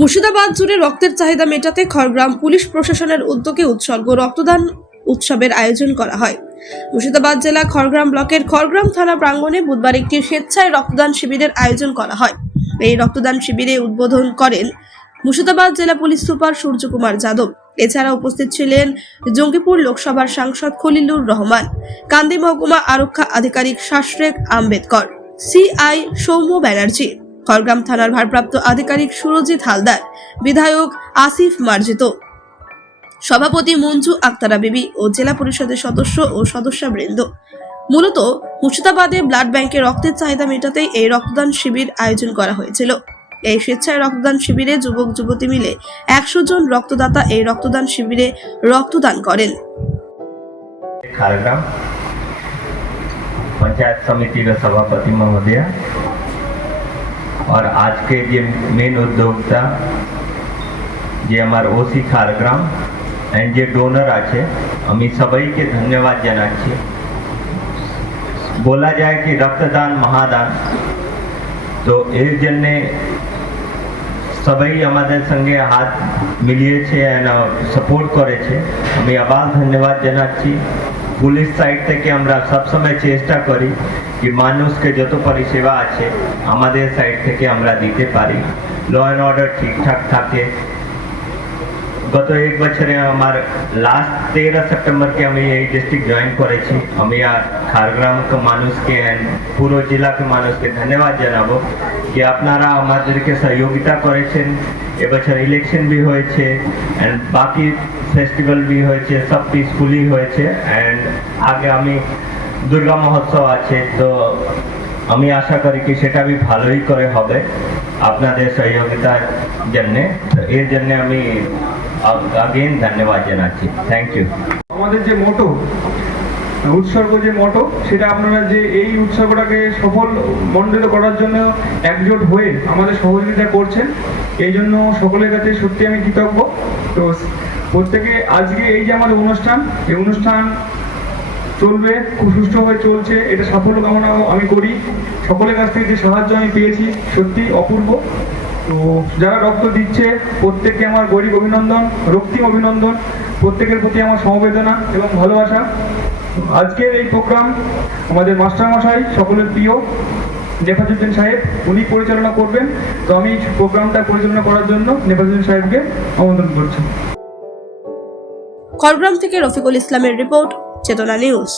মুর্শিদাবাদ জুড়ে রক্তের চাহিদা মেটাতে খড়গ্রাম পুলিশ প্রশাসনের উদ্যোগে উৎসর্গ রক্তদান উৎসবের আয়োজন করা হয়। মুর্শিদাবাদ জেলা খড়গ্রাম ব্লকের খড়গ্রাম থানা প্রাঙ্গণে বুধবার একটি স্বেচ্ছায় রক্তদান শিবিরের আয়োজন করা হয়। এই রক্তদান শিবিরে উদ্বোধন করেন মুর্শিদাবাদ জেলা পুলিশ সুপার সূর্যকুমার যাদব। এছাড়া উপস্থিত ছিলেন জঙ্গিপুর লোকসভার সাংসদ খলিলুর রহমান, কান্দি মহকুমা আরক্ষা আধিকারিক শাসরেক আম্বেদকর, সিআই সৌম্য ব্যানার্জি, খড়গ্রাম থানার ভারপ্রাপ্ত আধিকারিক সুরজিৎ হালদার, বিধায়ক আসিফ মার্জিত, সভাপতি মঞ্জু আক্তারা বিবি ও জেলা পরিষদের সদস্য ও সদস্যবৃন্দ। মূলত মুর্শিদাবাদে ব্লাড ব্যাংকে রক্তের চাহিদা মেটাতেই এই রক্তদান শিবির আয়োজন করা হয়েছিল। এই স্বেচ্ছায় রক্তদান শিবিরে যুবক যুবতী মিলে 100 জন রক্তদাতা এই রক্তদান শিবিরে রক্তদান করেন। खड़ग्राम पंचायत समिति का सभापति महोदय और आज के जे मेन उद्योक्ता जे हमार ओसी खड़ग्राम एंड जे डोनर आछे आमी सबाई के धन्यवाद जानाচ্ছি। बोला जाए कि रक्तदान महादान, तो এর জন্য সবাই আমাদের সঙ্গে হাত মিলিয়েছে এন্ড সাপোর্ট করেছে। আমি আবার ধন্যবাদ জানাচ্ছি। পুলিশ সাইড থেকে আমরা সবসময় চেষ্টা করি যে মানুষকে যত পরিষেবা আছে আমাদের সাইড থেকে আমরা দিতে পারি, ল অ্যান্ড অর্ডার ঠিকঠাক থাকে। গত এক বছরে আমার লাস্ট 13 সেপ্টেম্বরকে আমি এই ডিস্ট্রিক্ট জয়েন করেছি। আমি খড়গ্রামকে মানুষকে এন্ড পুরো জেলাকে মানুষকে ধন্যবাদ জানাবো যে আপনারা আমাদেরকে সহযোগিতা করেছেন। এবছর ইলেকশন भी হয়েছে এন্ড বাকি ফেস্টিভ্যাল भी হয়েছে, সব পিসফুলি হয়েছে এন্ড আগে আমি দুর্গা মহোৎসব আছে, তো আমি আশা করি কি সেটা भी ভালোই করে হবে আপনাদের সহযোগিতার জন্য। এর জন্য আমি अगेन धन्यवाद জানাচ্ছি। Thank you. আমাদের যে মোটো উৎসর্গ, যে মোটো, সেটা আপনারা যে এই উৎসর্গটাকে সফল মণ্ডিত করার জন্য একজোট হয়ে আমাদের সহযোগিতা করছেন, এই জন্য সকলের কাছে সত্যি আমি কৃতজ্ঞ। তো প্রত্যেকে আজকে এই যে আমাদের অনুষ্ঠান, এই অনুষ্ঠান চলবে, খুব সুষ্ঠুভাবে চলছে, এটা সাফল্য কামনা আমি করি। সকলের কাছ থেকে যে সাহায্য আমি পেয়েছি সত্যি অপূর্ব। তো যারা রক্ত দিচ্ছে প্রত্যেককে আমার গরিব অভিনন্দন, রক্তিম অভিনন্দন, প্রত্যেকের প্রতি আমার সমবেদনা এবং ভালোবাসা। আজকের এই প্রোগ্রাম আমাদের মাস্টারমশাই সকলের প্রিয় নেফাজউদ্দিন সাহেব উনি পরিচালনা করবেন। তো আমি প্রোগ্রামটা পরিচালনা করার জন্য নেফাজউদ্দিন সাহেবকে আমন্ত্রণ করছি। খড়গ্রাম থেকে রফিকুল ইসলামের রিপোর্ট, চেতনা নিউজ।